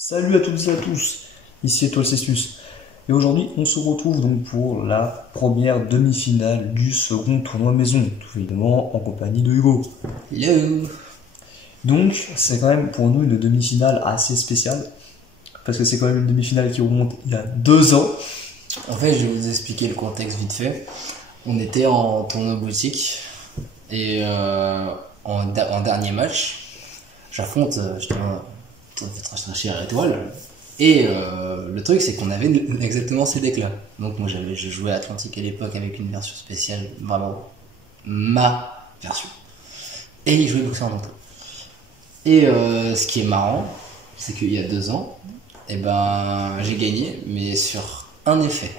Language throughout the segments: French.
Salut à toutes et à tous, ici Étoile Cestus. Et aujourd'hui, on se retrouve donc pour la première demi-finale du second tournoi maison, tout évidemment en compagnie de Hugo. Hello. Donc, c'est quand même pour nous une demi-finale assez spéciale, parce que c'est quand même une demi-finale qui remonte il y a 2 ans. En fait, je vais vous expliquer le contexte vite fait. On était en tournoi boutique et en dernier match, j'affronte justement très chère Étoile. Et le truc, c'est qu'on avait exactement ces decks-là. Donc moi, je jouais à Atlantique à l'époque avec une version spéciale, vraiment ma version. Et il jouait boxeur en même temps. Et ce qui est marrant, c'est qu'il y a 2 ans, j'ai gagné, mais sur un effet.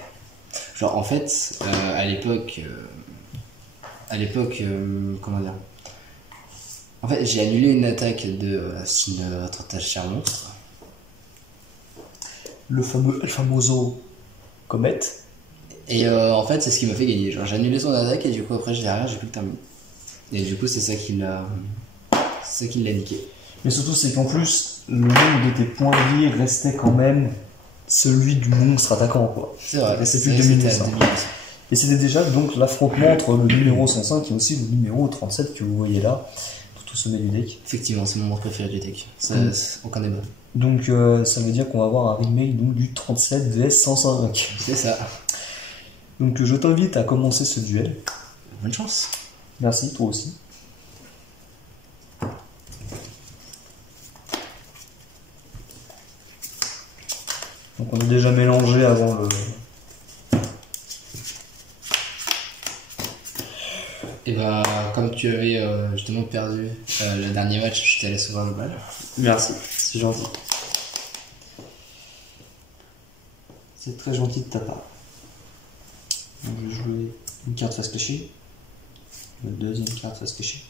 Genre en fait, à l'époque, comment dire. En fait, j'ai annulé une attaque de notre tâche cher monstre. Le fameux El Famoso Comet. Et en fait, c'est ce qui m'a fait gagner. Genre, j'ai annulé son attaque et du coup, après, derrière, j'ai pu le terminer. Et du coup, c'est ça qui l'a niqué. Mais surtout, c'est qu'en plus, le nombre de tes points de vie restait quand même celui du monstre attaquant, quoi. C'est vrai, c'est plus de 2000. Et c'était déjà donc l'affrontement entre le numéro 105 et aussi le numéro 37 que vous voyez là, tout au sommet du deck. Effectivement, c'est mon monstre préféré du deck. Aucun débat. Donc ça veut dire qu'on va avoir un remake donc, du 37 vs 105. C'est ça. Donc je t'invite à commencer ce duel. Bonne chance. Merci, toi aussi. Donc on a déjà mélangé avant le... Et comme tu avais justement perdu le dernier match, je t'ai laissé voir le bal. Merci, c'est gentil. C'est très gentil de ta part. Donc je vais jouer une carte face cachée. La deuxième carte face cachée.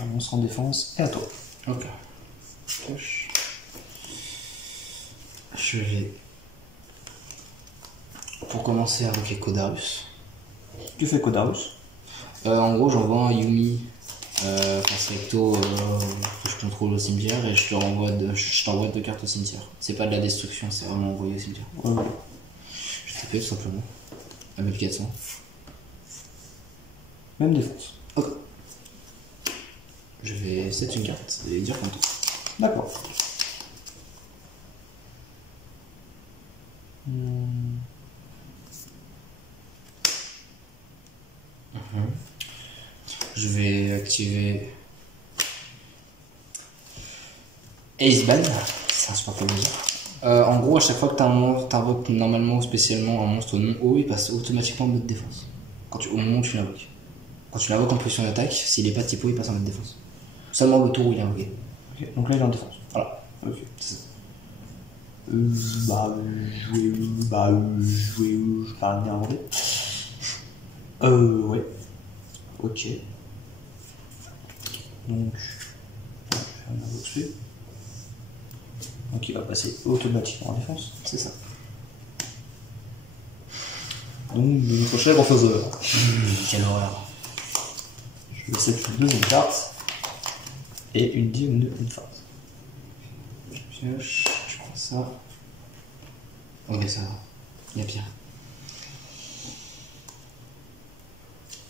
Un monstre en défense et à toi. Ok. Je vais, pour commencer, invoquer Kodarius. Tu fais Kodarius. En gros, j'envoie un Yumi face recto que je contrôle au cimetière et je t'envoie 2 cartes au cimetière. C'est pas de la destruction, c'est vraiment envoyé au cimetière. Ouais. Je TP tout simplement. À 1400. Même défense. Ok. Je vais set une carte et dire comme toi. D'accord. Je vais activer Ace Ban, c'est un super peu dire. En gros, à chaque fois que tu invoques normalement ou spécialement un monstre non haut, il passe automatiquement en mode défense. Au moment où tu l'invoques. Quand tu l'invoques en position d'attaque, s'il n'est pas typo, il passe en mode défense. Seulement le tour où il est invoqué. Ok, donc là il est en défense. Voilà. Ok. Je parle bien inventé. Ouais. Ok. Donc, je vais faire un invoque suivre. Donc il va passer automatiquement en défense. C'est ça. Donc notre chèvre faiseur. Quelle horreur. Je vais set une deuxième carte et une phase. Je pioche, je prends ça. Ok, ça va. Il y a pire.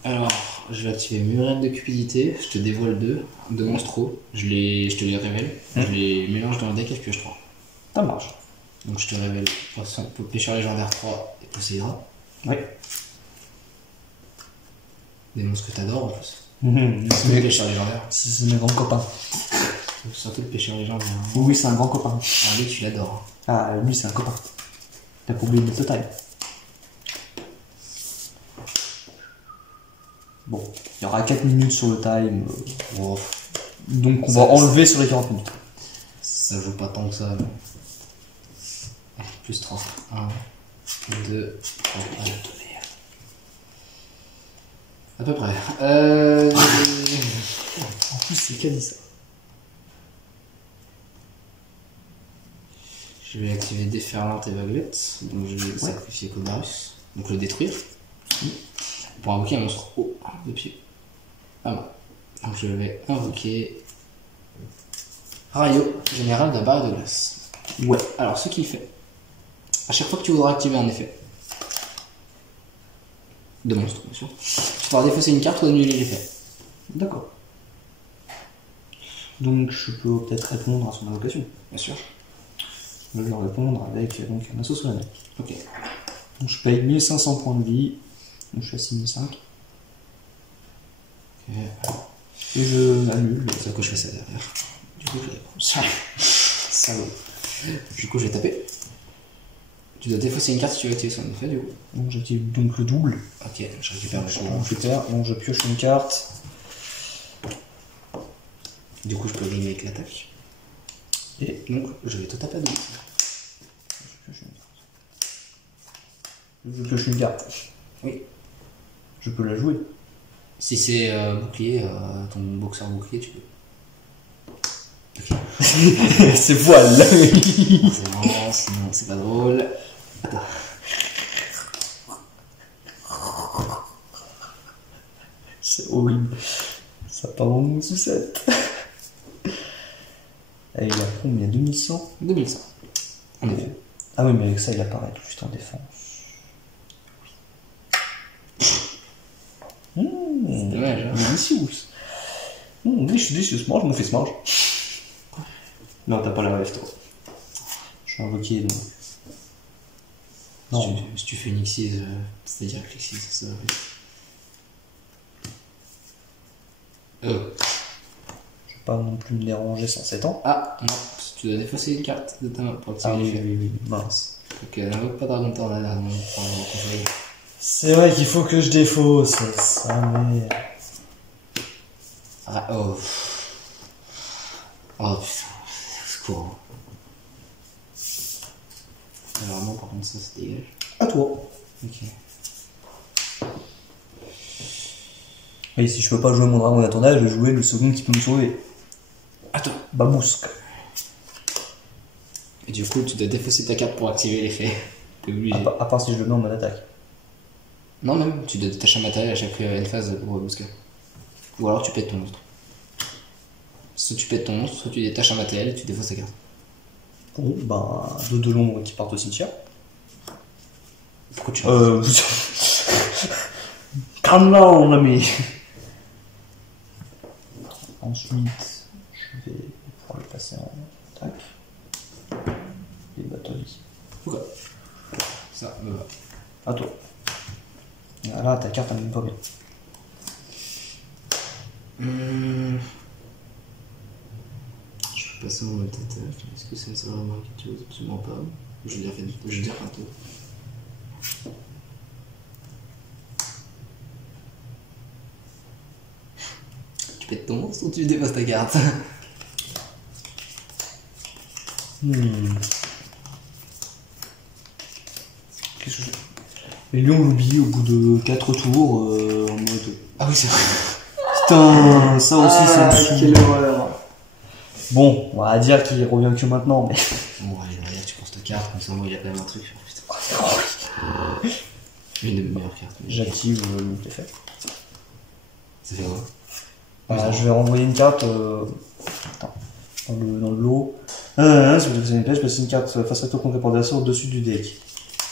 Alors, je vais activer Murène de cupidité. Je te dévoile 2 monstros. Je te les révèle. Je les mélange dans le deck et je pioche 3. Ça marche. Donc je te révèle pêcheur légendaire 3 et Poséidra. Ouais. Des monstres que t'adores en plus. C'est Le pêcheur légendaire. C'est mes grands copains. Surtout le pêcheur légendaire. Oui, c'est un grand copain. Ah, lui, tu l'adores. Ah, lui, c'est un copain. T'as pas oublié de mettre le time. Bon, il y aura 4 minutes sur le time. Oh, Donc on va enlever sur les 40 minutes. ça joue pas tant que ça. Mais... Plus 30. 1, 2, 3, 4. À peu près. En plus, c'est qu'a dit ça. Je vais activer Déferlante et Vaguelette. Donc je vais sacrifier Kodarius. Donc le détruire. Pour invoquer un monstre haut de pied. Ah bon. Donc je vais invoquer Rayo, général de la barre de glace. Ouais. Alors, ce qu'il fait, à chaque fois que tu voudras activer un effet de monstre, bien sûr, tu pourras défausser une carte ou annuler l'effet. D'accord. Donc je peux peut-être répondre à son invocation. Bien sûr. Je vais répondre avec donc, un assaut solennel. Ok. Donc je paye 1500 points de vie. Donc je suis à 6005. Ok. Et je annule. C'est à quoi je fais ça derrière. Du coup, je vais... Salaud. Du coup, je vais taper. Tu dois défausser une carte si tu veux activer son effet, du coup. Donc j'active donc le double. Ok, je récupère le Je coup. récupère, donc je pioche une carte. Du coup, je peux gagner avec l'attaque. Et donc, je vais te taper à deux. Je pioche une carte. Oui. Je peux la jouer. Si c'est bouclier, ton boxeur bouclier, tu peux. Ok. C'est voile. C'est marrant, sinon c'est pas drôle. Attends. C'est horrible. Ça part dans mon sucette. Et il a combien? 2100? 2100. En effet. Ah oui, mais avec ça, il apparaît tout juste en défense. C'est dommage, hein. Délicieux. Délicieux. Mange, je me fais smorge. Non, t'as pas la rêve, toi. Je suis invoqué, donc. Non. Si tu fais une Xyz, c'est-à-dire que l'Xyz, ça va. Je vais pas non plus me déranger sans 7 ans. Ah, non, tu dois défausser une carte de ta main pour activer l'effet. Oui, mince. Ok, n'invoque pas Dragon Tornado là, non, pour le conseiller. C'est vrai qu'il faut que je défausse ça, mais. Ah, oh. Oh putain, secours. Alors, moi, par contre, ça se dégage. À toi. Ok. Oui, si je peux pas jouer mon dragon d'attendage, je vais jouer le second qui peut me sauver. Attends. Babousque. Et du coup, tu dois défausser ta carte pour activer l'effet. T'es obligé. À part si je le mets en mode attaque. Non, même, tu dois détacher un matériel à chaque phase pour Bousca. Ou alors tu pètes ton monstre. Soit tu pètes ton monstre, soit tu détaches un matériel et tu défausses ta carte. Bon, ben, deux de l'ombre qui partent au cimetière. Pourquoi tu Calme-là, mon ami. Ensuite, je vais pouvoir le passer en attaque. Et battle ici. Ok. Ça me va. À toi. Là, ta carte, elle m'aime pas bien. Je peux passer en mode attaque. Est-ce que ça me sert vraiment à quelque chose? Absolument pas. Je veux dire un tour. Tu pètes ton monstre ou tu dépasses ta carte? Qu'est-ce que je fais? Les lions l'oublient au bout de 4 tours en mode. Ah oui, c'est vrai. Putain, ça aussi c'est une soupe. Quelle horreur. Bon, on va dire qu'il revient que maintenant, mais. Bon, allez, derrière, tu penses ta carte, comme ça, moi, il y a quand même un truc. Oh, putain. Une de mes meilleures cartes. Mais... J'active l'effet. Ça fait quoi? Je vais renvoyer une carte attends, dans le lot. Si vous avez une pêche, passez une carte face à toi contre l'adversaire au-dessus du deck.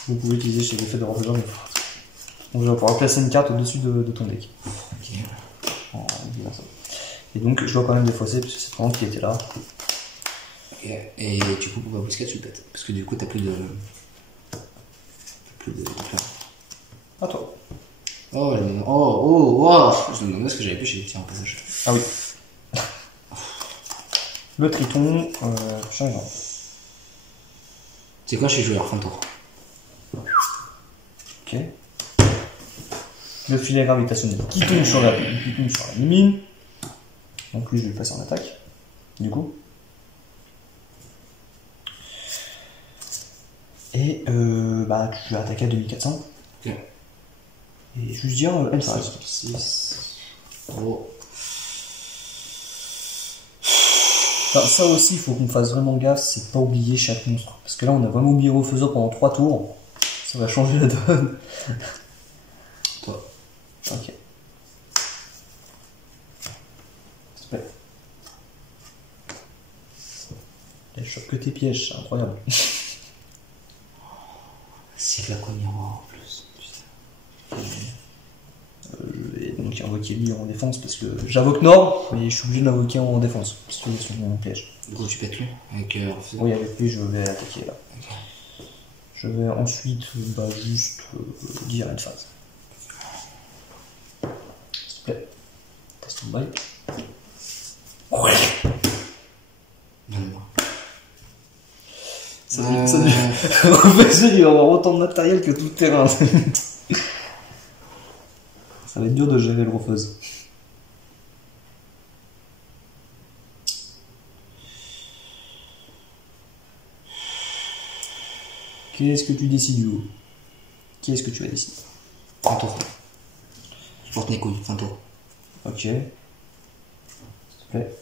Vous pouvez utiliser chez l'effet de renvoi. Donc je vais pouvoir placer une carte au-dessus de ton deck. Ok. Et donc je dois quand même défausser parce que c'est vraiment qui était là. Ok. Et du coup, pour Babushka, tu le pètes. Parce que du coup, t'as plus de. À toi. Oh, wow. Je me demandais ce que j'avais pêché, tiens, en passage. Ah oui. Le triton, change. C'est quoi chez joueur, fin de tour? Ok. Le filet gravitationnel qui tombe sur la mine. Donc lui je vais le passer en attaque. Du coup. Et bah tu vas attaquer à 2400. Ok. Et juste dire elle s'arrête. 6. Oh. Enfin, ça aussi il faut qu'on fasse vraiment gaffe, c'est de pas oublier chaque monstre. Parce que là on a vraiment oublié Refaiseur pendant 3 tours. Ça va changer la donne. Toi. Ok. S'il te plaît. Elle chope que tes pièges, c'est incroyable. C'est de la cognure en plus. Je vais donc invoquer lui en défense parce que j'invoque Nord, mais je suis obligé de l'invoquer en défense. Parce que c'est mon piège. Du coup, tu pètes lui avec refus. Oui, avec lui, je vais attaquer là. Ok. Je vais ensuite juste dire une phase. S'il te plaît. Test en bail. Ouais. Donne-moi. Ça En fait, il va avoir autant de matériel que tout le terrain. Ça va être dur de gérer le refuse. Qu'est-ce que tu décides, Hugo? Qu'est-ce que tu vas décider? Un tour. Je porte mes couilles, un tour. Ok. S'il te plaît.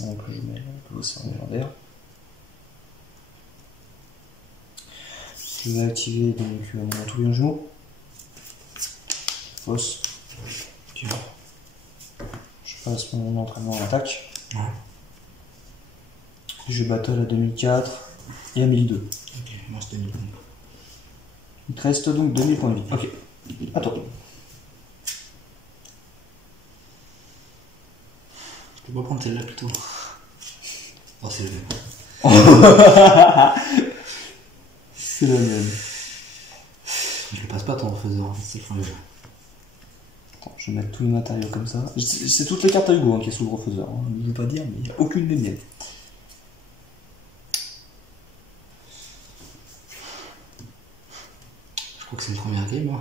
Donc je mets l'océan légendaire. Je vais activer donc mon tourbillon jumeau. Fausse. Ok. Je passe mon entraînement en attaque. Ouais. Je battle à 2004 et à 1002. Ok, moi c'est 2000 points. Il te reste donc 2000 points de vie. Ok. À toi. Je peux pas prendre celle-là plutôt. Oh, c'est le même. C'est la mienne. Je le passe pas ton refaiseur, c'est le fond du jeu. Attends, je vais mettre tous les matériaux comme ça. C'est toutes les cartes à Hugo qui est sous le refaiseur. Hein. Je ne veux pas dire, mais il n'y a aucune des miennes. Je crois que c'est une première game, moi.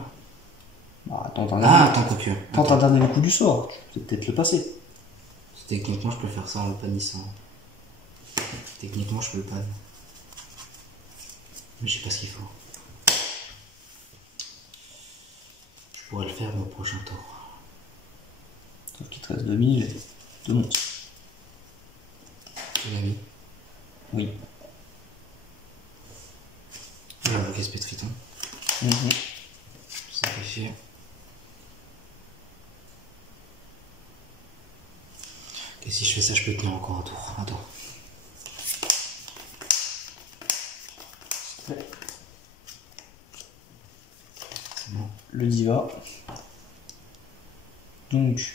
Bah, attends, Attends, quoique. tente un dernier coup du sort. Tu peux peut-être le passer. Techniquement, je peux faire ça en le panissant. Techniquement, je peux le pan. Mais je sais pas ce qu'il faut. Je pourrais le faire au prochain tour. Sauf qu'il te reste 2000 et 2 monstres. Tu l'as mis? Oui. Je vais invoquer Spectre Triton. Sacrifier. Et si je fais ça, je peux tenir encore un tour. Un tour. Ouais. C'est bon. Le diva. Donc.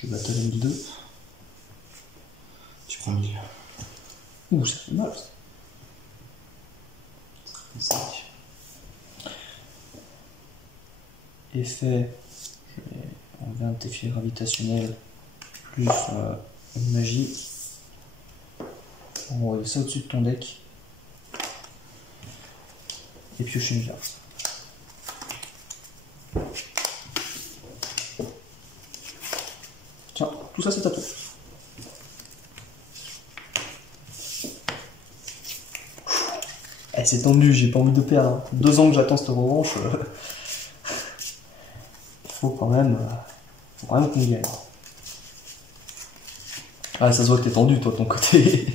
Je battle M2. Tu prends 1000. Ouh, ça fait mal. 5. Effet. Je vais enlever un effet gravitationnel. Plus une magie. On va envoyer ça au-dessus de ton deck. Et piocher une carte. Tiens, tout ça c'est à toi. Eh, c'est tendu, j'ai pas envie de perdre. Hein. 2 ans que j'attends cette revanche. Faut quand même qu'on gagne. Ah, ça se voit que t'es tendu toi de ton côté.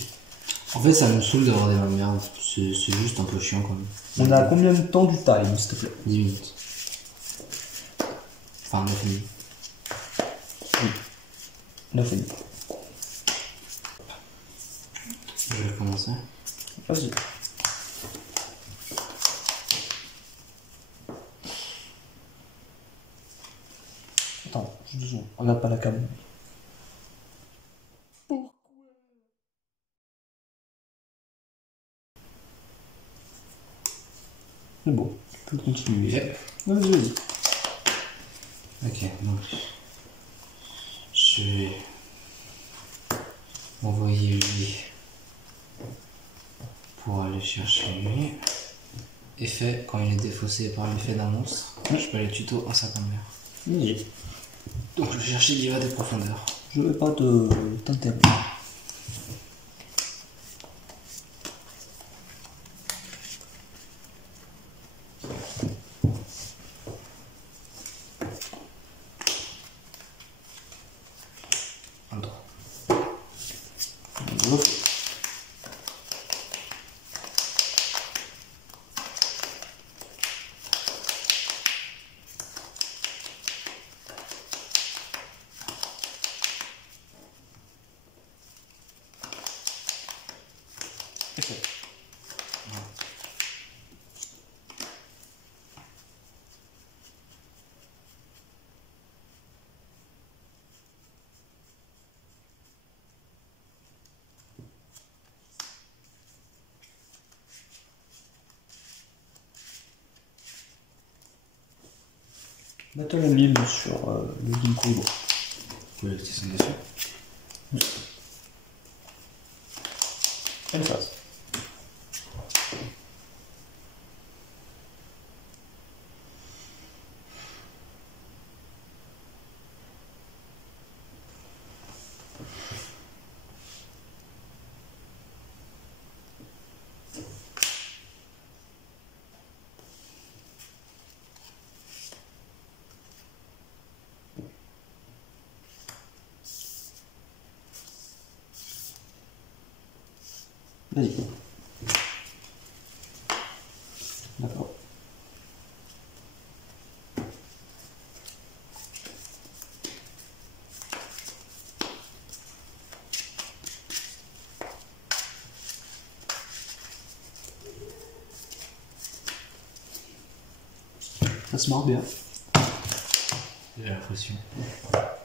En fait, ça me saoule d'avoir des mains de merde. C'est juste un peu chiant quand même. On a combien de temps du time, s'il te plaît? 10 minutes. Enfin, 9 minutes. 9 et demi. Je vais commencer. Vas-y. Attends, juste 2 secondes. Regarde pas la cam. C'est bon, tu peux continuer. Yep. Vas-y, vas-y. Ok, donc je vais envoyer lui pour aller chercher lui. Effet, quand il est défaussé par l'effet d'un monstre, je peux aller tuto un sapin de mer. Vas-y. Donc je vais chercher Diva des profondeurs. Je vais pas t'interdire. Un tour. Effet. Battle Emblem sur le Ginkgo. Vous pouvez dessus. Une phase. Vas-y. D'accord. Ça se marre bien. J'ai l'impression.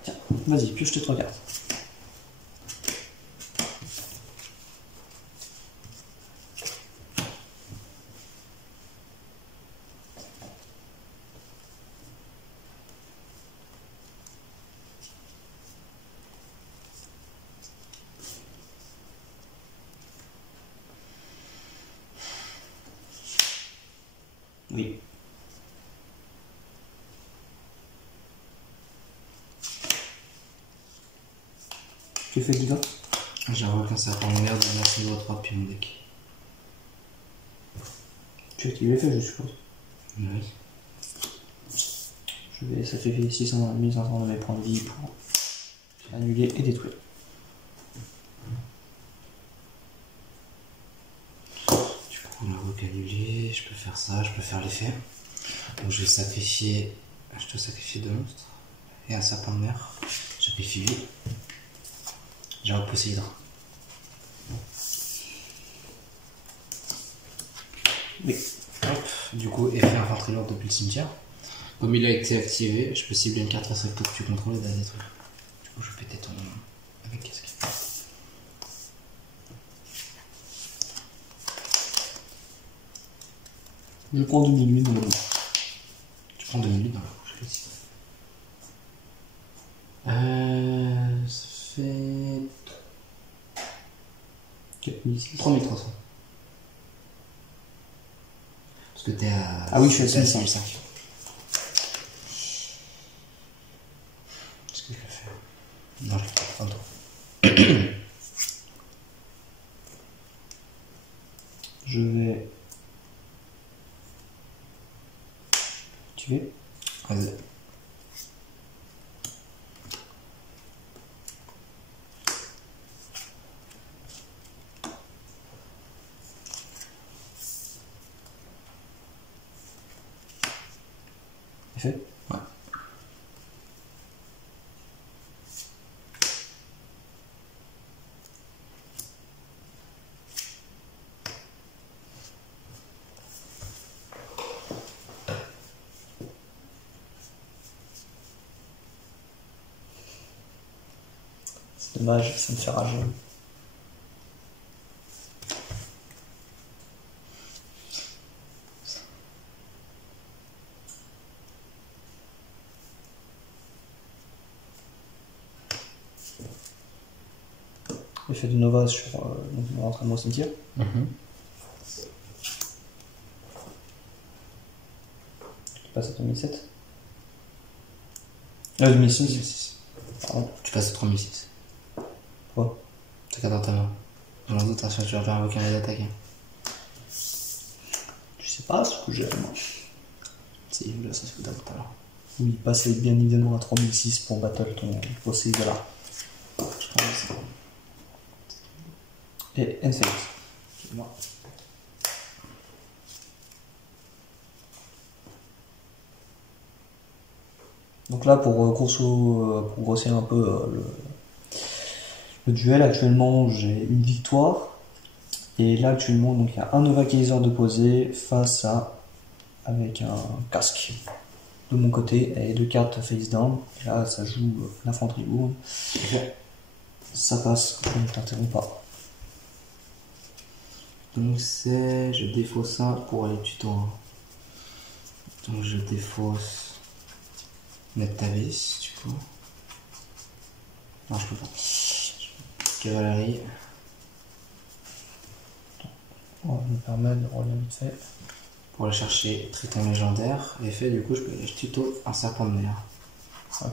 Tiens, vas-y, pioche tes 3 cartes. Oui. Tu fais 10 gars. J'avoue qu'un serpent de merde, merci niveau 3 depuis mon deck. Tu as activé l'effet, je suppose. Oui. Je vais sacrifier 600, 1500 de mes points de vie pour annuler et détruire. Du coup, on a donc annulé, je peux faire ça, je peux faire l'effet. Donc je vais sacrifier. Je dois sacrifier 2 monstres. Et un serpent de mer. Je sacrifie 8. J'ai repoussé Hydra. Oui. Hop. Du coup, effet infanterie lourde depuis le cimetière. Comme il a été activé, je peux cibler une carte face recto que tu contrôles et la détruire. Du coup, je vais péter ton avec casque. Je prends 2008 dans le monde. Tu prends 2 minutes dans la bouche ici. Ça fait 4006. 3300. Parce que t'es à. Ah oui, je suis à t'es 6500. 6500. Est-ce que je le fais? Non, je le fais pas toi. Je vais tuer. Vas-y. Effet. Ouais. C'est dommage, ça me fait rager. Effet de Nova sur donc mon entraînement au cimetière. Tu passes à 2007. 2006. 2006. Pardon. Tu passes à 3006. Quoi? Ta carte dans ta main. Dans le doute, tu vas faire invoquer un aide d'attaque. Tu sais pas ce que j'ai à la main. Si, là, ça se fout tout à l'heure. Oui, passer bien évidemment à 3006 pour battle ton procès de là. Je prends ça. Et Enfate. C'est moi. Donc là, pour grossir un peu le duel, actuellement j'ai une victoire Et là actuellement, donc, il y a un Nova Kaiser de posé face à avec un casque de mon côté et 2 cartes face down. Et là, ça joue l'infanterie lourde. Ça passe, je ne t'interromps pas. Donc c'est, je défausse ça pour aller tuto 1. Donc je défausse Neptavis, du coup. Non, je peux pas. Cavalerie. On va me permettre de revenir vite fait. Pour aller chercher Triton légendaire. Effet, du coup, je tuto un serpent de mer. Ok.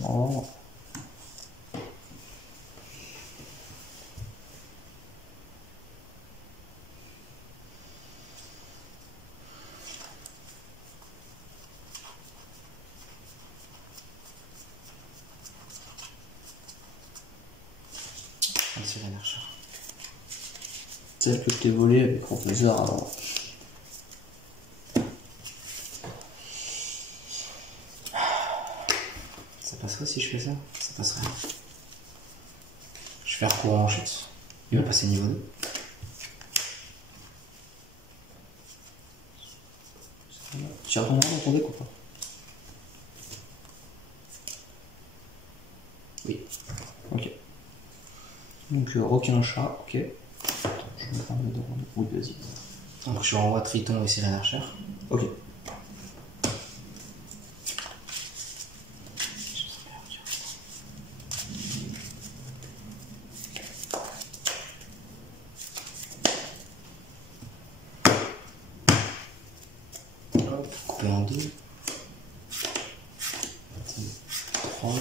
Vraiment. C'est la Archer. Celle que je t'ai volée avec Professeur avant. Ça passerait si je fais ça? Ça passerait. Je vais faire courant en chute. Il va passer niveau 2. Tu retourneras dans ton deck ou pas? Oui. Ok. Donc aucun chat, ok. Attends, je me permets de rendre. Oui, vas-y. Donc je renvoie Triton et Sirène Archer. Ok. Hop, couper en 2. 3.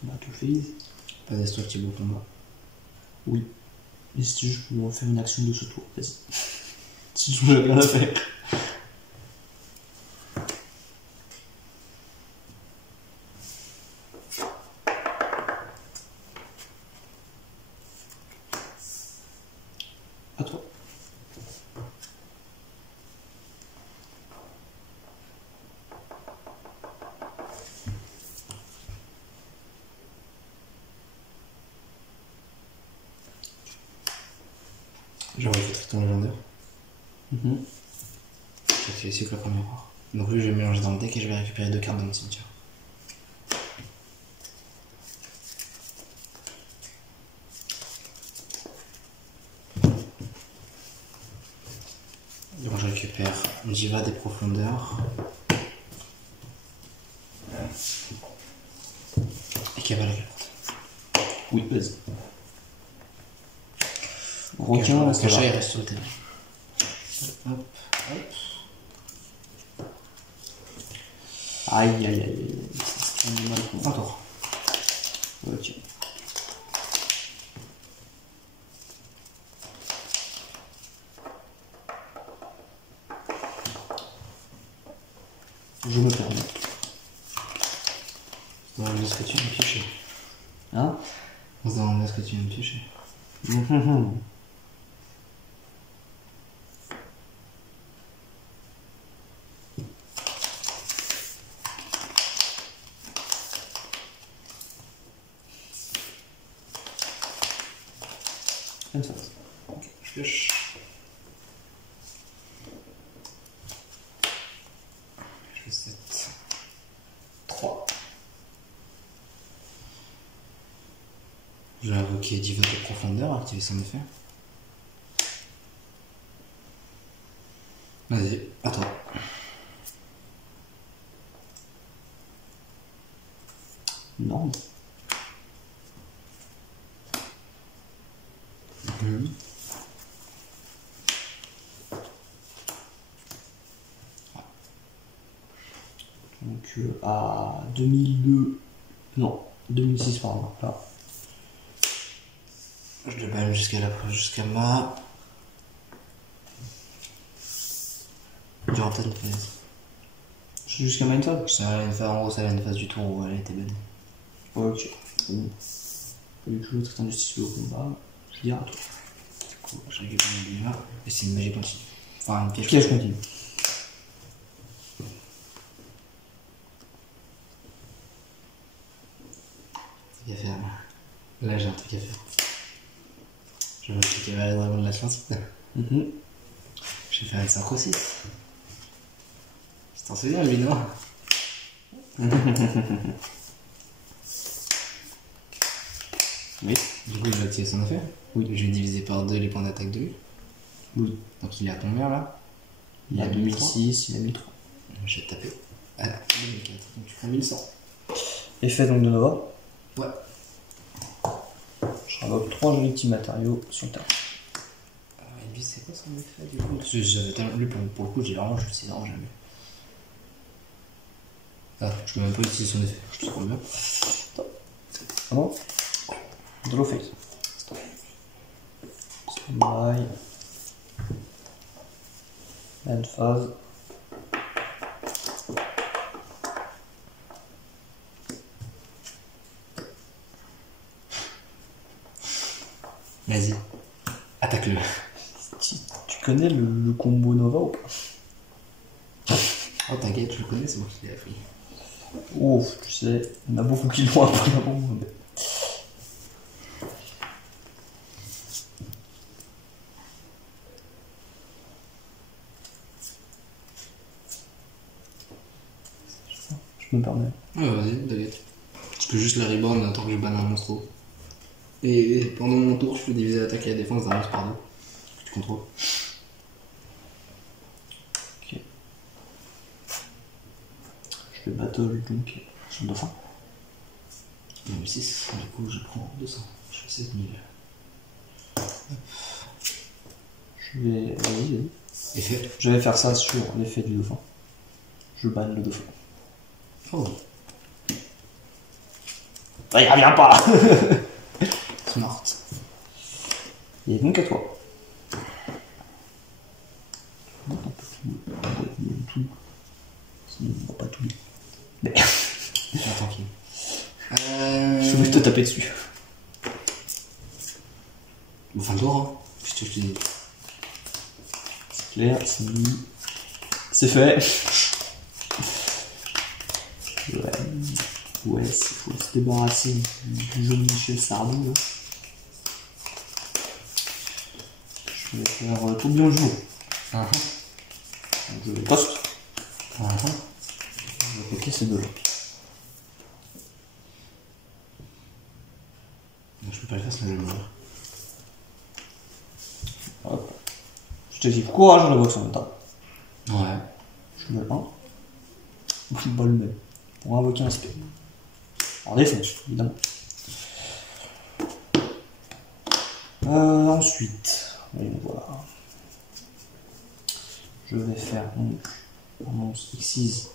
On a tout fait. Pas destructible au combat. Oui. Et si je peux refaire une action de ce tour, vas-y. Si je voulais rien à faire. À toi. J'ai refait Triton légendaire. Mhm. J'ai fait ici que la première fois. Donc lui, je vais le mélanger dans le deck et je vais récupérer 2 cartes de mon cimetière. Donc je récupère Jiva des profondeurs. Et cavalerie. Oui, vas-y. Ok, Requin, le ça chat va. il reste sur le terrain. Hop, hop. Aïe, aïe, aïe, aïe. C'est un mal pour moi. Encore. Ok. Je me permets. On se demande ce que tu viens de piocher. Hein? On se demande ce que tu viens de piocher. Une phase. Ok, je pioche. Je 7. 3. Je vais invoquer Diva de profondeur, activer son effet. Vas-y, à toi. Non. Donc à 2002, non, 2006 pardon, là. Je le balme jusqu'à ma... Durantane, peut-être. Jusqu'à main phase. Ça avait une phase, en gros, ça avait une phase du tour où elle était bonne. Ok. Bon. Pas du tout très injustice au combat. Je dirais à toi. Cool, je récupère mon billard. Et c'est une magie continue. Enfin, une pièce. Piège continue. Truc à faire là. Là, j'ai un truc à faire. Je vais appliquer la dragon de l'Atlantide. Je vais faire une synchro 6. Tu t'en souviens, lui, non? Oui. Du coup, je vais activer son effet. Oui. Je vais diviser par 2 les points d'attaque de lui. Oui. Donc il est à combien là? Il a 2006, il a 1003. Je vais te taper. Ah, 2004. Donc tu prends 1100. Effet donc de Nova. Ouais. Je rabote 3 jolis petits matériaux sur le terrain. Et lui, c'est quoi son effet du coup? Parce que j'avais tellement. Lui, pour le coup, j'ai vraiment, je le sais vraiment jamais. Ah, je peux même pas utiliser son effet. Je te trouve bien. Ah bon? Draw face. Standby. End phase. Vas-y. Attaque-le. Tu connais le combo Nova ou pas? Oh, t'inquiète, je le connais, c'est moi qui l'ai appris. Oh, tu sais, il y en a beaucoup qui l'ont appris avant moi. Mais... Je me permets. Ouais, vas-y, t'inquiète. Je peux juste la reborn tant que je banne un monstre. Et pendant mon tour, je peux diviser l'attaque et la défense d'un monstre par deux. Tu contrôles. Ok. Je vais battle donc sur le dauphin. 2006, du coup je prends 200. Je fais 7000. Je vais. Vas-y. Effet. Je vais faire ça sur l'effet du dauphin. Je banne le dauphin. Oh. Ah, il revient pas. Smart. Et donc à toi. Tout. Sinon, on va pas tout. Mais... Tranquille. Je voulais te taper dessus. Bon, fin de tour, hein. Qu'est-ce que je te dis? C'est clair, c'est mis. C'est fait. Ouais. Ouais, il faut se débarrasser du jeune Michel Sardou. Là. Je vais faire tourbillon le jour. Je poste. Je vais bloquer ces deux-là. Je peux pas le faire sinon je vais mourir. Hop. Je te dis courage dans la boxe en même temps. Ouais. Je mets 1. Je bats le même. Pour invoquer un spell. En défense, évidemment. Ensuite, oui, voilà. Je vais faire donc un monstre X6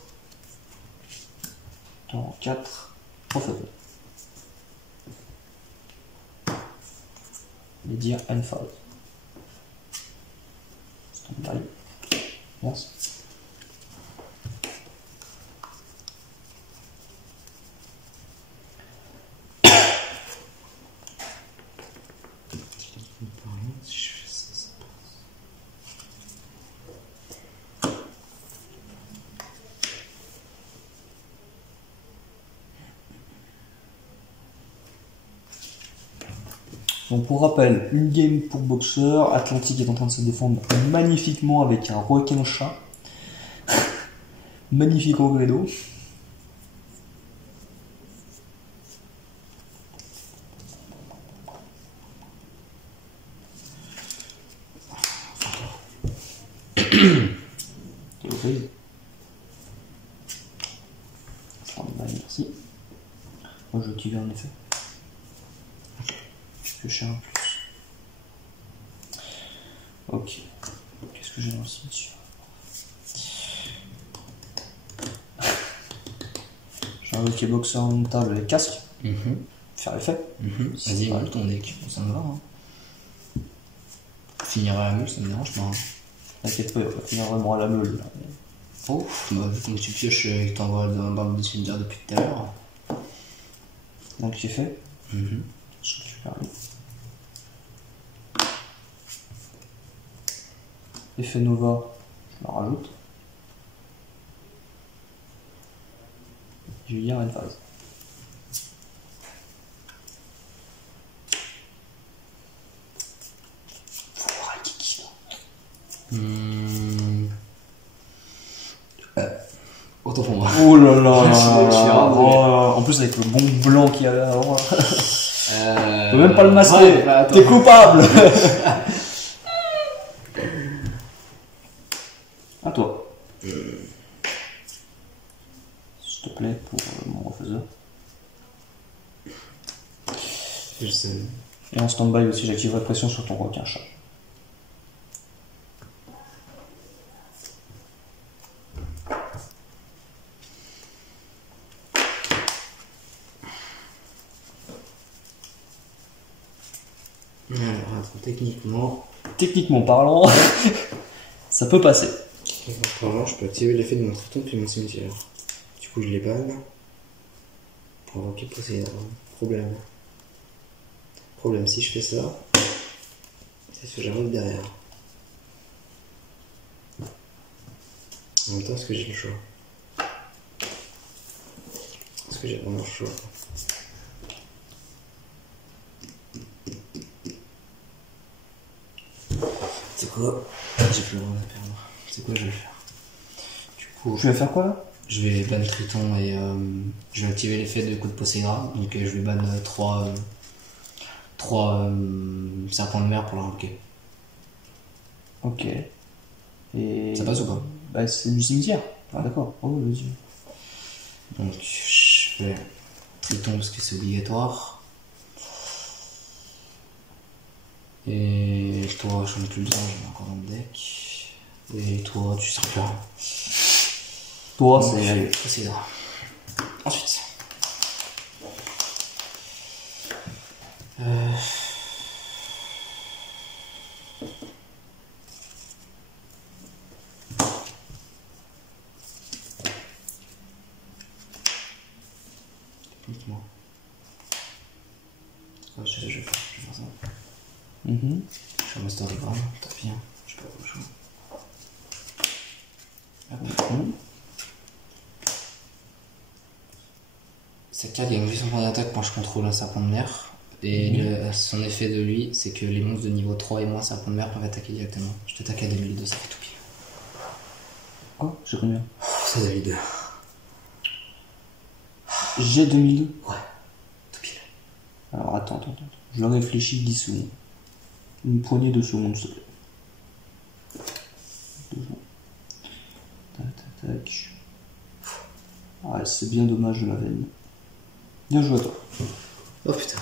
dans 4 profondeurs. Et dire end phase. Standby. Merci. Si je fais ça, ça passe. Donc pour rappel, une game pour boxeur, Atlantique est en train de se défendre magnifiquement avec un requin-chat. Magnifique au Gredo. Merci. Moi je vais tirer en effet. Piocher un plus. Ok. Qu'est-ce que j'ai dans le cimetière? J'ai invoqué boxer en table avec casque. Faire l'effet. Vas-y, roule ton deck. Ça me va. Hein. Finir à la meule, ça me dérange pas. Hein. T'inquiète pas, il va finir vraiment à la meule. Là. Oh, bah, vu comme tu pioches et que t'envoies dans le cimetière depuis tout à l'heure. Donc c'est fait. Mhm. Je récupère lui. Effet Nova, je le rajoute. Je vais lire une phase. Faut voir un kiki là. Autant pour moi. Oh là là, Je suis en plus avec le bon blanc qu'il y a là. Oh. Je Peux même pas le masquer. T'es coupable. À toi. S'il te plaît, pour mon refaiseur. Je sais. Et en stand-by aussi, j'activerai pression sur ton requin chat. Alors, attends, Techniquement parlant, ça peut passer. parlant, je peux activer l'effet de mon triton puis mon cimetière. Du coup, je les banne. Pour invoquer Poséidon. Problème, si je fais ça, c'est ce que j'invoque derrière. En même temps, est-ce que j'ai le choix? Est-ce que j'ai vraiment le choix? C'est quoi? J'ai plus rien à perdre. C'est quoi je vais faire? Du coup, Tu vas faire quoi là? je vais ban Triton et je vais activer l'effet de coup de Poséidon. Donc je vais ban 3 serpents de mer pour l'invoquer. Ok. Et... Ça passe ou pas? Bah c'est du cimetière. Ah d'accord. Oh vas-y. Donc je fais Triton parce que c'est obligatoire. Et toi, je n'ai plus le temps, je mets encore dans le deck. Et toi, tu seras plus rien. Toi Donc, c'est... Poséidon. Ensuite. Dites-moi. Ouais, je vais faire ça. Mhm. Je suis un master de gramme, tant pis, hein. Je sais pas trop chaud. Mhm. Cette carte gagne juste un point d'attaque quand je contrôle un serpent de mer. Et son effet de lui, c'est que les monstres de niveau 3 et moins serpent de mer peuvent attaquer directement. Je t'attaque à 2002, ça fait tout pile. Quoi? J'ai combien? Ça, 2002. J'ai 2002. Ouais, tout pile. Alors attends. Je réfléchis 10 secondes. Une poignée de secondes s'il te plaît. 2 secondes. Tac. Ah c'est bien dommage de la veine. Bien joué à toi. Oh putain.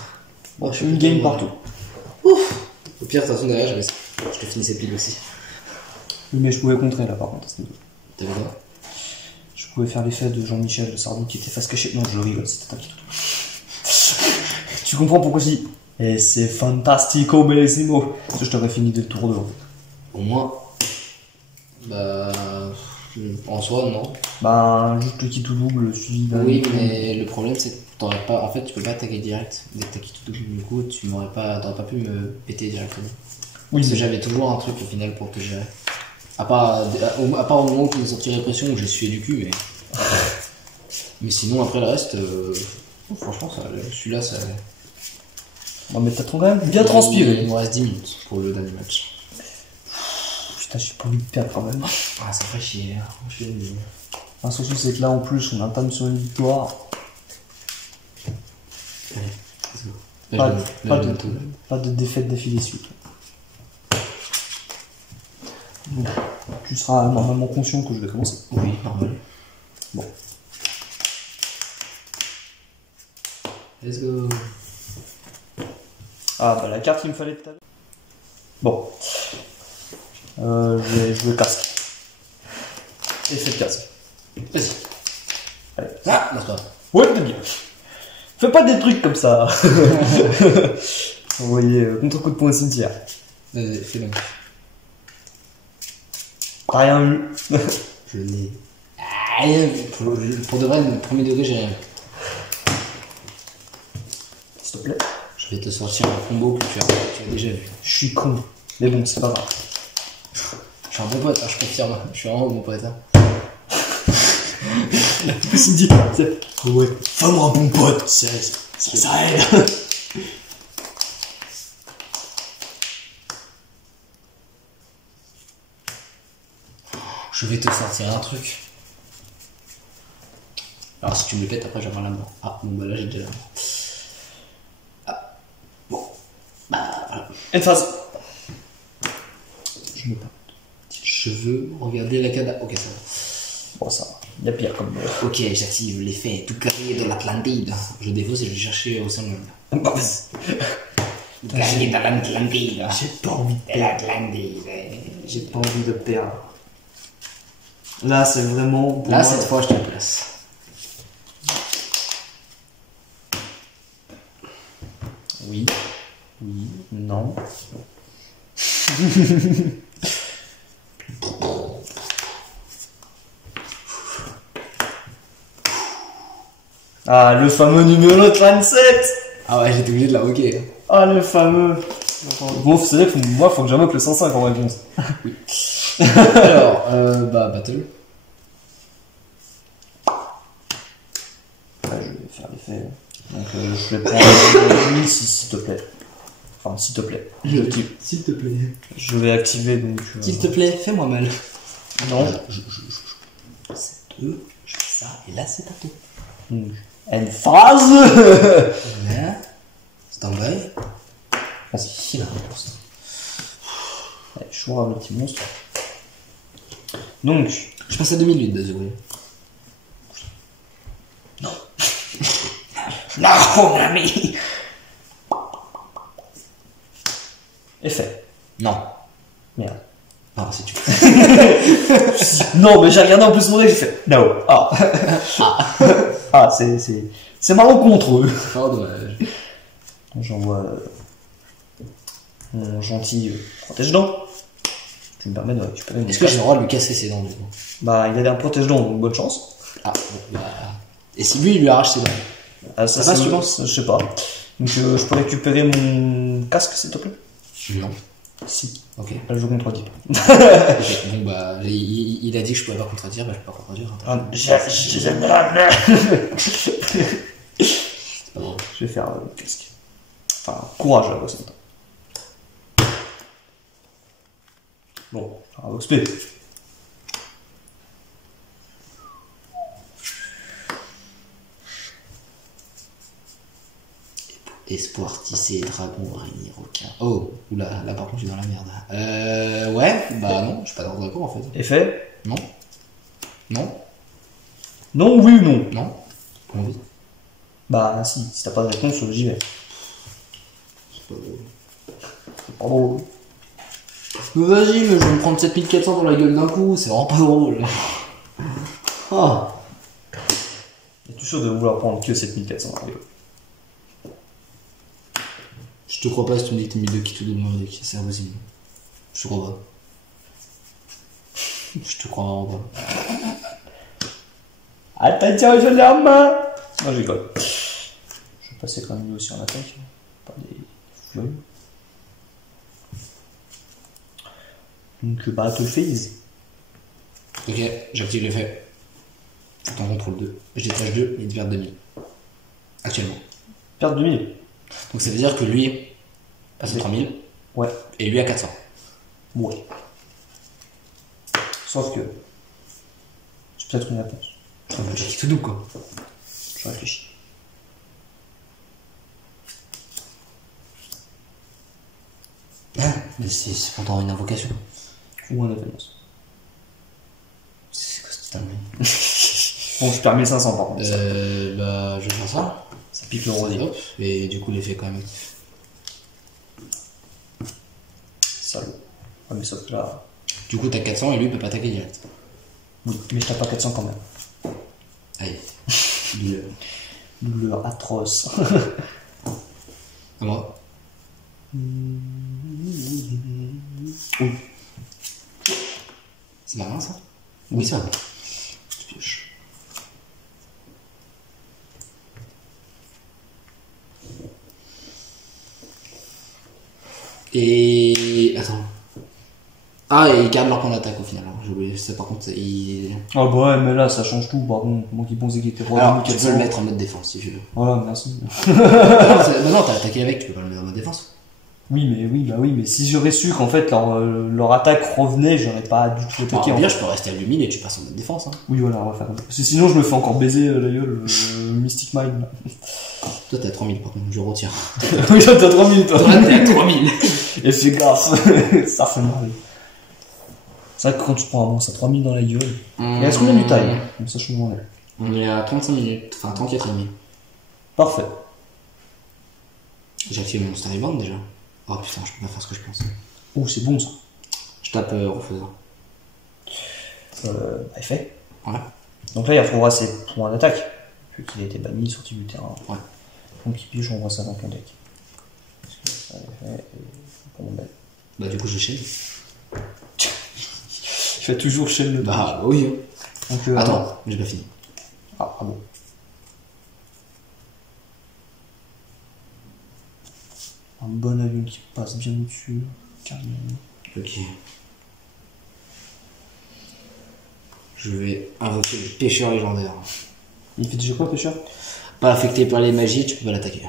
Bon, je fais une game partout. Ouf. Au pire, de toute façon, derrière, je te finissais pile aussi. Oui, mais je pouvais contrer là par contre à ce niveau. T'as vu quoi? Je pouvais faire l'effet de Jean-Michel de Sardou qui était face cachée. Non, je rigole, c'était un petit tout. Tu comprends pourquoi je dis et c'est fantastico bellissimo. Parce que je t'aurais fini dès le tour 2 en fait. Au moins. Bah. En soi, non. Bah, juste le kit tout double suivi d'un. Oui, mais le problème, c'est que t'aurais pas. En fait, tu peux pas attaquer direct. Dès que t'as quitté tout double, du coup, tu t'aurais pas pu me péter directement. Oui, Parce que mais j'avais toujours un truc au final pour que je gérer. À part au moment où il est sorti répression, où j'ai sué du cul, mais. Mais sinon, après le reste, franchement, celui-là, ça. non, mais t'as quand même bien transpiré. Il nous reste 10 minutes pour le dernier match. Putain, j'ai pas envie de perdre quand même. Ah, ça ferait chier, hein. Un souci, c'est que là en plus, on entame sur une victoire. Allez, let's go. Pas de défaite d'affilée suite. Donc, tu seras normalement conscient que je vais commencer. Oui, normal. Bon. Let's go. Ah bah la carte qu'il me fallait tout à l'heure. Bon. Je vais jouer casque. Effet de casque. Vas-y. Allez. Ah, non, c'est pas grave. Ouais, t'es bien. Fais pas des trucs comme ça. Vous voyez, contre-coup de poing au cimetière. Vas-y, fais donc. T'as rien eu. Je l'ai. Pour de vrai, le premier degré, j'ai rien vu. S'il te plaît. Je vais te sortir un combo que tu as déjà vu. Je suis con. Mais bon, c'est pas grave. Je suis un bon pote, hein, je confirme. Je suis vraiment un bon pote. Hein. Je me suis dit, ouais, fais-moi un bon pote, ça aide. Je vais te sortir un truc. Alors si tu me le pètes, après j'aurai la main. Ah, bon bah là j'ai déjà la main. Ah, bon. Bah voilà. Une phase. Je me pas. Je veux regarder la cada. Ok, ça va. Bon, ça va. Il y a pire comme Ok, j'active l'effet tout carré de l'Atlantide. Je défausse et je vais chercher au sein de Bah, Gagner de l'Atlantide. j'ai pas envie de De perdre. l'Atlantide. J'ai pas envie de perdre. Là, c'est vraiment. Pour Là, moi, cette fois, je te place. Oui. Oui. Non. Ah, le fameux numéro 37. Ah ouais, j'étais obligé de la hoquer. Ah, le fameux. Bon, vous savez que moi, faut que j'invoque le 105 en réponse. Alors, bah, battle. Là, je vais faire l'effet. Donc, je vais prendre lui, s'il te plaît. Enfin, s'il te plaît. S'il te plaît. Je vais activer donc. S'il te plaît, fais-moi mal. Non. C'est deux, je fais ça, et là, c'est à toi. Donc, une phase. Là, stand-by. Vas-y, il a réponse. Allez, je vois le petit monstre. Donc, Je passe à 2008, désolé. Non. Non, mon ami. effet. Non. Merde. Non, si tu Non, mais j'ai regardé en plus mon deck, j'ai fait. No. Ah. Ah, c'est malencontreux. C'est fort dommage. J'envoie mon gentil protège-dents. Tu me permets de récupérer mon Est-ce que j'ai le droit de lui casser ses dents, du coup? Bah, il a un protège-dents, donc bonne chance. Ah, bon, bah... Et si lui, il lui arrache ses dents? Ah, Ça passe, tu penses? Je sais pas. Donc, je peux récupérer mon casque, s'il te plaît? Non. Si. Ok. Là, je contredis. Ok, bon bah, il a dit que je pouvais pas contredire, bah je peux pas contredire. Hein. C'est pas drôle. Je vais faire le casque. Enfin, courage, là, ce matin. Bon, un Vox P. Espoir tissé, dragon, araignée, requin. Oh, oula, là par contre je suis dans la merde. Ouais, bah non, j'ai pas d'ordre d'accord en fait. Effet? Non. Non. Non, oui ou non? Non. Comment on dit? Bah, si t'as pas de réponse, j'y vais. C'est pas drôle. C'est pas drôle. Mais vas-y, mais je vais me prendre 7400 dans la gueule d'un coup, c'est vraiment pas drôle. Ah. Es-tu sûr de vouloir prendre que 7400? Je te crois pas si tu me dis que t'es mis 2 qui te donnent avec, c'est impossible. Je te crois pas. Je te crois vraiment pas. Attention, je l'ai en main! Non, je rigole. Je vais passer quand même lui aussi en attaque. Pas des feuilles. Donc, Battle Phase. Ok, j'active l'effet. Faut en contrôle 2. Je détache 2 et il devient 2000. Actuellement. Perte 2000. Donc ça veut dire que lui passe à 3000 Ouais. et lui à 400. Ouais. Sauf que. J'ai peut-être une réponse. On peut dire qu'il tout double quoi. Je réfléchis. Hein? Mais c'est pourtant une invocation. Ou un événement. C'est quoi cette dinguerie? Bon, je perds 1500 par contre. Bah je vais faire ça. Ça pique le rosier. Hop. Et du coup l'effet est quand même actif. Salaud. Ah, mais sauf que là. Du coup t'as 400 et lui il peut pas attaquer direct. Oui, mais je tape pas 400 quand même. Allez. Douleur. Douleur atroce. À moi. Oui. C'est marrant ça? Oui, c'est marrant. Je pioche. Et. Attends. Ah, et ils gardent leur point d'attaque au final. J'ai oublié ça par contre. Ah bah ouais, mais là ça change tout, pardon. Moi qui pensais qu'il était roi Alors, tu 2400. peux le mettre en mode défense si tu veux. Voilà, merci. Non, t'as attaqué avec, tu peux pas le mettre en mode défense. Oui, mais si j'aurais su qu'en fait leur attaque revenait, j'aurais pas du tout attaqué. Bien, en fait. je peux rester à Lumine et tu passes en mode défense. Hein. Oui, voilà, on va faire comme ça. Parce que sinon je me fais encore baiser la gueule, Mystic Mind. Là. Toi, t'es à 3000 par contre, je retiens. Oui, t'as 3000 toi. Toi, t'es à 3000. Efficace. Ça fait mal. C'est vrai que quand tu prends un monstre à 3000 dans la gueule. Et est-ce qu'on a du taille? Comme ça, je me demandais. On est à 35 minutes, enfin 34 et demi. Parfait. J'ai activé mon Starry Band déjà. Oh putain, je peux pas faire ce que je pense. Oh, c'est bon ça. Je tape refaisant. Effet. Ouais. Donc là, il retrouvera ses points d'attaque, vu qu'il a été banni, sorti du terrain. Ouais. Donc il pige, on voit ça dans ton deck. Parce que ça effet, pour mon deck. Bah du coup je chaîne. Je fais toujours chez le Bah oui. Hein. Donc, Attends, j'ai pas fini. Ah bon. Un bon avion qui passe bien au-dessus. Carrément. Ok. Je vais invoquer le pêcheur légendaire. Il fait déjà quoi, pêcheur? Pas affecté par les magies, tu peux pas l'attaquer.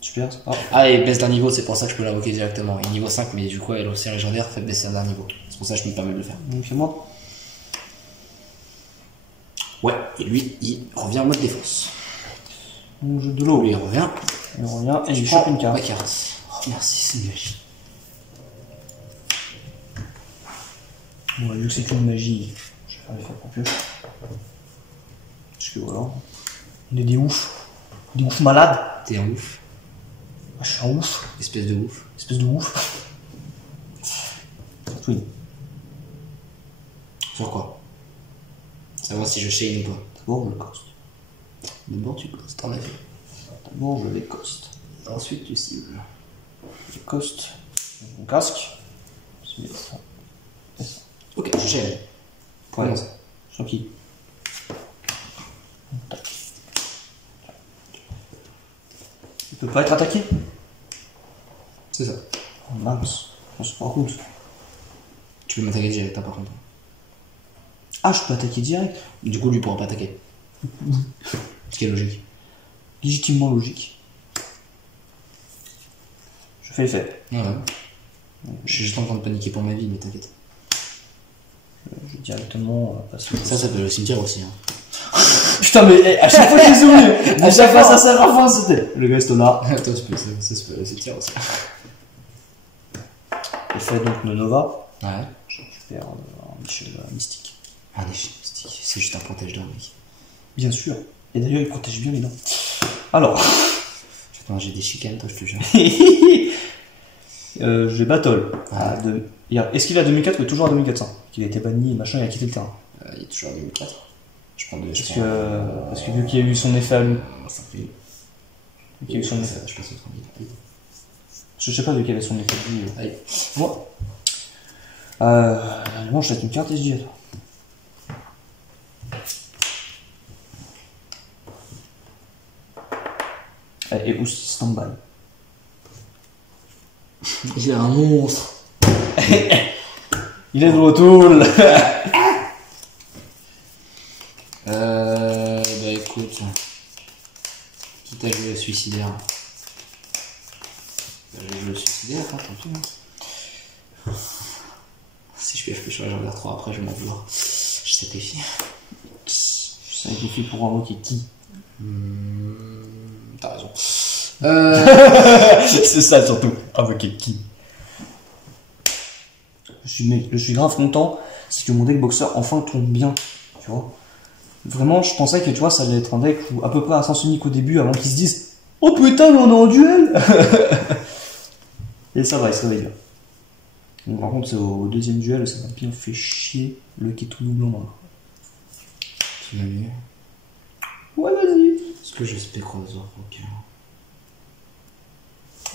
Super. Ah. Ah, et baisse d'un niveau, c'est pour ça que je peux l'invoquer directement. Et niveau 5, mais du coup, elle aussi légendaire fait baisser d'un niveau. C'est pour ça que je me permets de le faire. Donc c'est moi. Ouais, et lui, il revient en mode défense. Mon jeu de l'eau. Lui, il revient. Il revient et Je il prends chope une carte. ma carte. Oh, merci, c'est une magie. Bon, vu que c'est qu'une magie, je vais faire l'effet pour pioche. Parce que voilà. On est des oufs. Des oufs malades. T'es un ouf. Ah, je suis un ouf. Espèce de ouf. Espèce de ouf. Oui. Sur quoi? Savoir si je shade ou pas. D'abord, je le coste. D'abord, tu costes, en effet. D'abord, je les coste. Ensuite, tu cibles. Je coste. Mon casque. Je mets ça. Et ça. Ok, je shade. Ouais. Sur qui? Il peut pas être attaqué? C'est ça. Oh, mince. On se rend compte. Tu peux m'attaquer direct, hein, par contre. Ah, je peux attaquer direct? Du coup, lui pourra pas attaquer. Ce qui est logique. Légitimement logique. Je fais l'effet. Ouais. Je suis juste en train de paniquer pour ma vie, mais t'inquiète. Je vais directement passer. Ça s'appelle le cimetière aussi. Hein. Putain, mais à chaque fois que j'ai oublié, à chaque fois ça sert à fin, c'était. Le gars, c'est là. Attends, ça s'appelle le cimetière aussi. Effet donc Nonova. Ouais. Je récupère un Michel mystique. Un échec mystique, c'est juste un protège d'un mec. Bien sûr. Et d'ailleurs, il protège bien les dents. Alors. Attends, j'ai des chicanes, toi, je te jure. J'ai Battle. Ah. Est-ce qu'il est à 2004 ou toujours à 2400? Qu'il a été banni et machin, il a quitté le terrain. Il est toujours à 2004. Je prends deux. Parce que vu qu'il y a eu son effet à lui. Ça fait. Vu qu'il y a eu son effet. Je passe au 3000. Je sais pas vu qu'il y avait son effet à lui. Allez. Moi. Moi, je jette une carte et je dis à toi. Et où stand-by? Il a un monstre. Il est de retour. Bah écoute. Quitte à jouer au suicidaire. Bah, je vais jouer au suicidaire, hein, tant pis. Hein. Si je peux sur légendaire 3 après, je vais m'en vouloir. Je sacrifie. Ça sacrifie pour invoquer qui? T'as raison. C'est ça surtout. Invoquer qui? Je suis grave content, c'est que mon deck boxeur enfin tombe bien, tu vois. Vraiment, je pensais que tu vois, ça allait être un deck où, à peu près à sens unique au début, avant qu'ils se disent oh putain, mais on est en duel. Et ça va, il se réveille bien. Donc, par contre, c'est au deuxième duel, ça m'a bien fait chier le qui est tout double en main. Tu m'as vu? Ouais, vas-y. Est-ce que je spec Razor? Ok.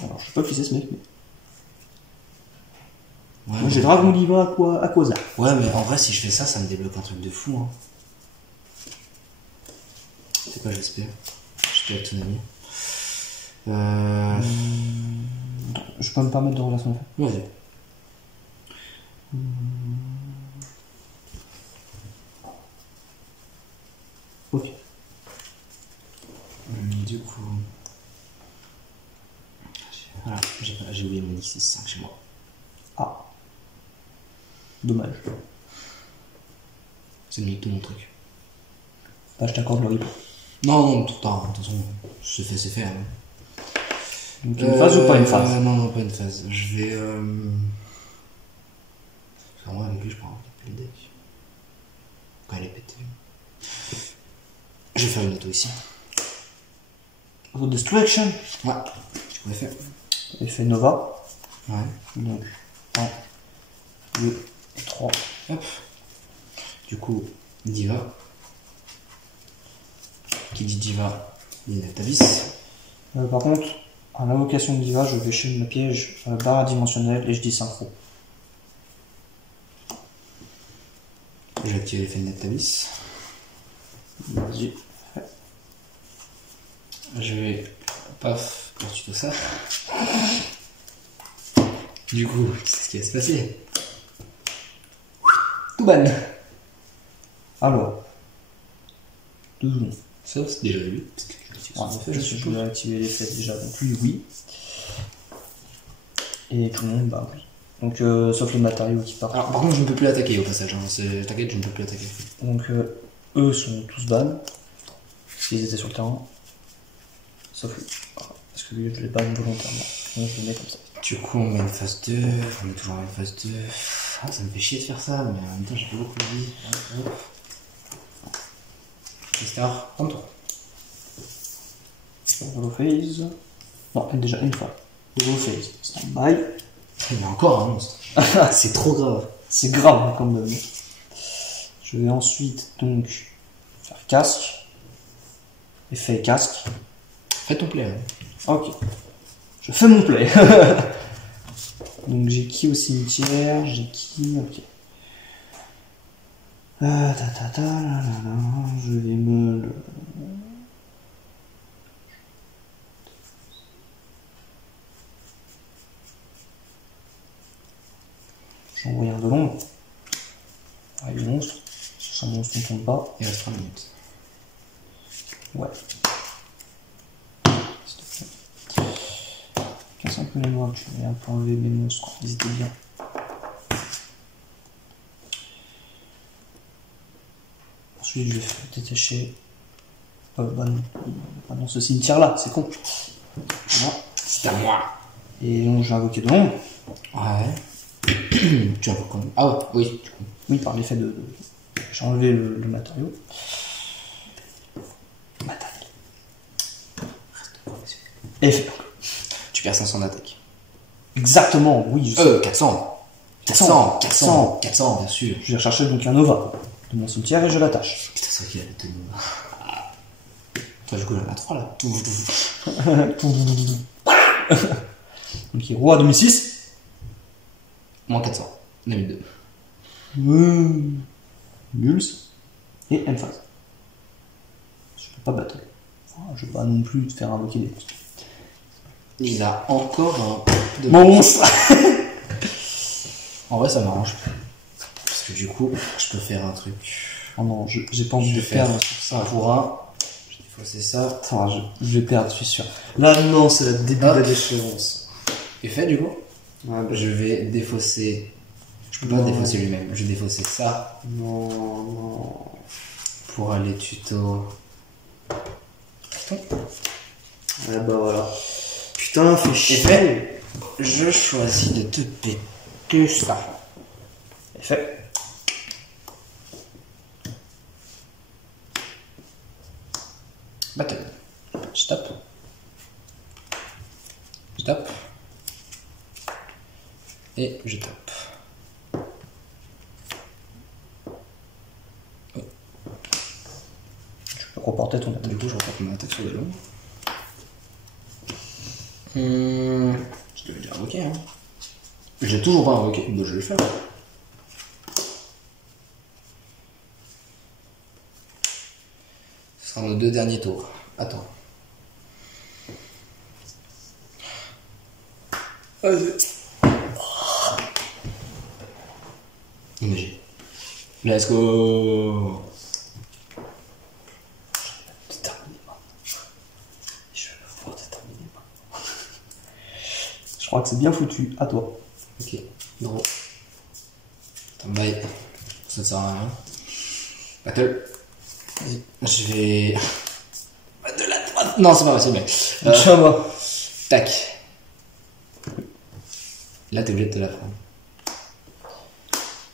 Alors, je sais pas qui c'est ce mec, mais. Ouais, Moi, j'ai Dragon Diva à Quasar. Ouais, mais en vrai, si je fais ça, ça me débloque un truc de fou. Hein. C'est quoi, j'espère? J'espère avec ton ami. je peux me permettre de relation de fait. Vas-y. Ok. Du coup. Voilà, j'ai oublié mon X65 chez moi. Ah. Dommage. C'est mieux que tout mon truc. Bah, je t'accorde le replay. Non, tout le temps, de toute façon, c'est fait. Hein. Donc une phase ou pas une phase? Non, pas une phase. Je vais. Enfin, moi, avec lui, je prends un le deck. Quand elle est pétée. Je vais faire une auto ici. Auto Destruction. Ouais, tu pourrais faire. Effet Nova. Ouais. Donc 1, 2, 3. Hop. Du coup, Diva. Qui dit Diva, dit Nectabis. Par contre, en invocation de Diva, je vais chez le piège barre dimensionnelle et je dis synchro. Je vais activer l'effet de Nectabis. Vas-y. Je vais. Paf, pour tout ça. Du coup, c'est ce qui va se passer. Tout ban. Alors. 2 secondes. Ça, c'est déjà lui. En effet, je vais activer l'effet déjà. Donc lui, oui. Et tout le monde, bah oui. Donc, sauf les matériaux qui partent. Alors, par contre, je ne peux plus attaquer au passage. Hein. T'inquiète, je ne peux plus attaquer. Donc, eux sont tous ban. Parce qu'ils étaient sur le terrain. Sauf lui. Parce que lui, je les ban volontairement. Donc, je les mets comme ça. Du coup, on met une phase 2. On met toujours une phase 2. Ah, ça me fait chier de faire ça, mais en même temps, j'ai pas beaucoup de vie. Star, prends toi. Hollow phase. Non, déjà une fois. Hollow phase. Stand-by. Il y a encore un monstre. C'est trop grave. C'est grave quand même. Je vais ensuite donc faire casque. Effet casque. Fais ton play. Hein. Ok. Je fais mon play. Donc j'ai qui au cimetière? J'ai qui? Ok. Je vais me le... J'ai envoyé un de l'ombre. Avec le monstre. Sans monstre, on ne tombe pas. Il reste 3 minutes. Ouais. S'il te plaît. Casse un peu les noix, tu vas un peu enlever mes monstres. Ils étaient bien. Ensuite, je vais détacher. Bah non, ce cimetière-là, c'est con. Voilà. C'est à moi. Et donc, j'ai invoqué de l'ombre. Ouais. Tu as quand même. Ah ouais, oui. Oui, par l'effet de. J'ai enlevé le matériau. Matériau. Effet. Tu perds 500 d'attaque. Exactement, oui. Je sais. 400. 400, 400, bien sûr. Je vais rechercher donc un Nova de mon cimetière et je l'attache. Putain, c'est vrai qu'il a la tenue. Toi, du coup, il y en a 3 là. Donc, il est roi 2006. Moins 400. 2002. Mules. Et Emphase. Je ne peux pas battre. Enfin, je ne vais pas non plus te faire invoquer des monstres. Il a encore un de Monstre. En vrai, ça m'arrange. Parce que du coup, je peux faire un truc. Oh non, j'ai pas envie de faire perdre sur ça. Pour un. Je vais fausser ça. Attends, je vais perdre, je suis sûr. Là, non, c'est le début de la déchéance. Et fait, du coup, Ouais, bah, je vais défausser. Je peux pas défausser lui-même. Je vais défausser ça non. pour aller tuto. Ah bah voilà. Putain, fais chier. Effet, je choisis de te péter ça. Effet. Battle. Je tape. Je tape. Et je tape. Tu peux reporter ton attaque. Du coup, je reporte mon attaque sur des longs. Je devais déjà invoquer, hein. Je l'ai toujours pas invoqué, donc je vais le faire. Ce sera nos 2 derniers tours. Attends. Imagine. Let's go. Je crois que c'est bien foutu. À toi. Ok. Non. Attends, bye. Ça ne sert à rien. Battle. Vas-y. Je vais. De la droite. Non, c'est pas possible, mec. Inch'Allah. Tac. Là, t'es obligé de te la prendre.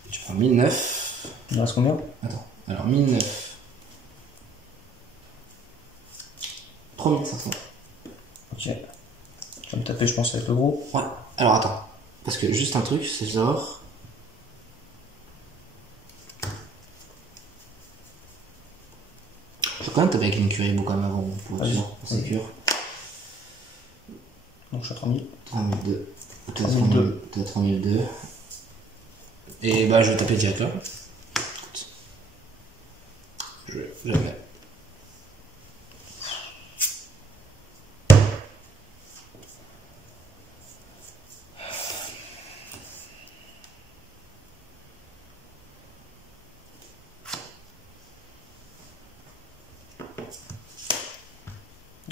Tu prends 1009. Il reste combien? Attends. Alors, 1009. 3500. Ok. Tu vas me taper, je pense, avec le gros. Ouais. Alors, attends. Parce que juste un truc, c'est genre. Je vais quand même taper avec une curie quand même avant pour être Vas-y. sûr, pour sécure. Donc je suis à 3000. 3002. Peut-être 3002. 3002. Et bah, je vais taper direct là. Écoute. Jamais.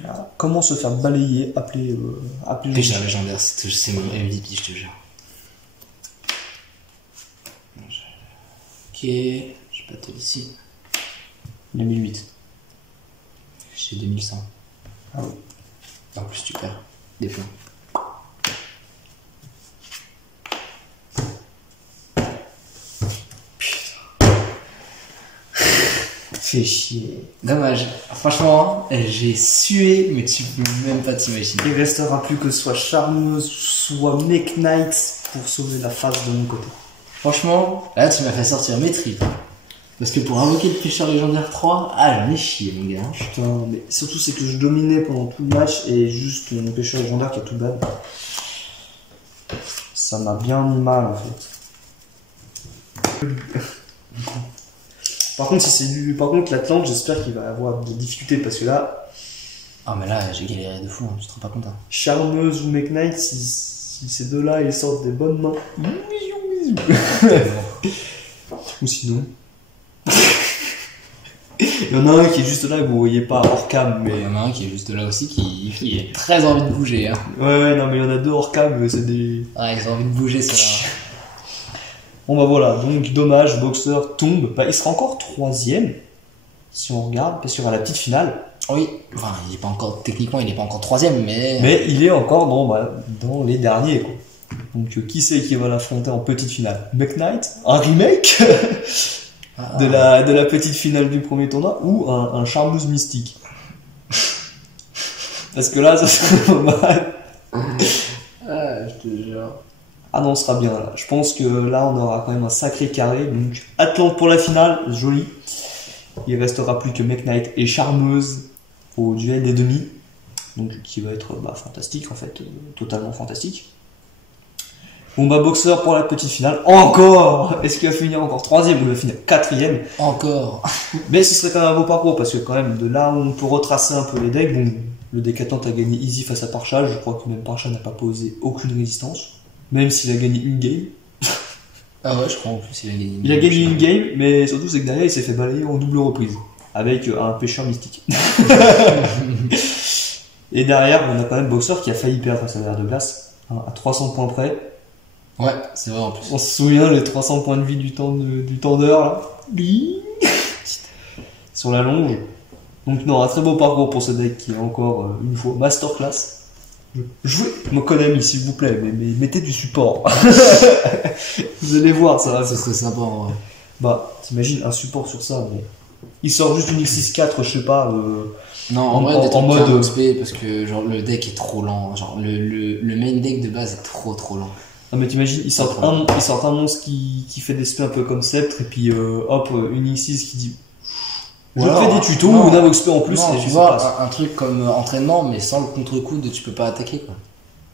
Ah, comment se faire balayer, appeler Pêcheur légendaire, c'est mon MVP, je te jure. Ok, je vais pas te ici. 2008. J'ai 2100. Ah oui. En plus, tu perds des points. Fais chier. Dommage. Franchement, j'ai sué, mais tu peux même pas t'imaginer. Il restera plus que soit Charmeuse, soit Make Knight pour sauver la face de mon côté. Franchement, là, tu m'as fait sortir mes tripes. Parce que pour invoquer le pêcheur légendaire 3, ah, j'en ai chié, mon gars. Putain, mais surtout c'est que je dominais pendant tout le match et juste mon pêcheur légendaire qui a tout ban. Ça m'a bien mis mal en fait. Par contre, si c'est du. Par contre, l'Atlante, j'espère qu'il va avoir des difficultés parce que là, Ah, mais là, j'ai galéré de fou, hein, tu te rends pas compte. Hein. Charmeuse ou Make Knight, si ces deux-là ils sortent des bonnes mains. Ou sinon. Il y en a un qui est juste là que vous voyez pas hors cam, Mais il y mais. en a un qui est juste là aussi qui a très envie de bouger. Hein. Ouais, non, mais il y en a deux hors cam, c'est des. Ouais, ils ont envie de bouger, ça. Bon bah voilà, donc dommage, Boxer tombe. Bah, il sera encore troisième, si on regarde, parce qu'il y aura la petite finale. Oui, enfin, il est pas encore, techniquement, il est pas encore troisième, mais. Mais il est encore dans les derniers, quoi. Donc qui c'est qui va l'affronter en petite finale? Make Knight? Un remake de la petite finale du premier tournoi? Ou un Charmeuse mystique? Parce que là, ça serait pas mal. Ah, je te jure. Ah non, on sera bien là. Je pense que là, on aura quand même un sacré carré. Donc, Atlante pour la finale, joli. Il restera plus que Make Knight et Charmeuse au duel des demi. Donc, qui va être fantastique en fait, totalement fantastique. Bon bah Boxer pour la petite finale. Encore. Est-ce qu'il va finir encore troisième ou il va finir quatrième? Encore. Mais ce serait quand même un beau parcours parce que quand même de là où on peut retracer un peu les decks. Bon, le deck Atlante a gagné easy face à Parcha. Je crois que même Parcha n'a pas posé aucune résistance. Même s'il a gagné une game. Ah ouais, je crois en plus, il a gagné. Il a gagné une game, mais surtout c'est que derrière il s'est fait balayer en double reprise. Avec un pêcheur mystique. Et derrière, on a quand même Boxer qui a failli perdre face à l'air de glace. Hein, à 300 points près. Ouais, c'est vrai en plus. On se souvient les 300 points de vie du tendeur là. Sur la longe. Donc non, un très beau parcours pour ce deck qui est encore une fois masterclass. Jouez mon Konami s'il vous plaît, mais mettez du support. Vous allez voir, ça va. Ce serait sympa en vrai. Bah, t'imagines un support sur ça, mais il sort juste une X64, je sais pas. Non, En- en vrai, en- des en trucs mode- qui ont XP parce que genre le deck est trop lent. Genre le main deck de base est trop lent. Non mais t'imagines, il sort un monstre qui fait des spells un peu comme Sceptre, et puis hop, une X6 qui dit je Ou alors, fais des tutos, non, ou Navo XP en plus, non, et tu ça vois, passe. un truc comme entraînement, mais sans le contre-coup tu peux pas attaquer quoi.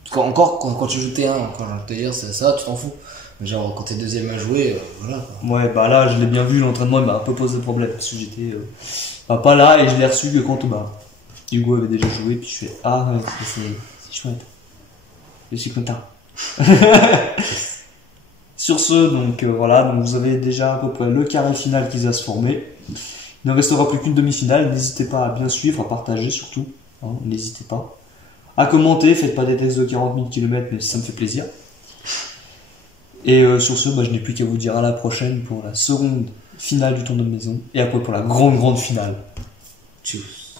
Parce qu'encore quand tu joues T1, quand je te dire c'est ça, tu t'en fous. Mais genre quand t'es deuxième à jouer, voilà quoi. Ouais, bah là, je l'ai bien vu, l'entraînement, il m'a un peu posé problème, parce que j'étais pas là, et je l'ai reçu que quand Hugo avait déjà joué, puis je fais, ah ouais, c'est chouette. Je suis content. Sur ce, donc voilà, donc vous avez déjà à peu près le carré final qui va se former. Il ne restera plus qu'une demi-finale. N'hésitez pas à bien suivre, à partager surtout. Hein, n'hésitez pas. À commenter, faites pas des textes de 40 000 km, mais ça me fait plaisir. Et sur ce, je n'ai plus qu'à vous dire à la prochaine pour la seconde finale du tournoi de maison. Et après pour la grande finale. Tchuss.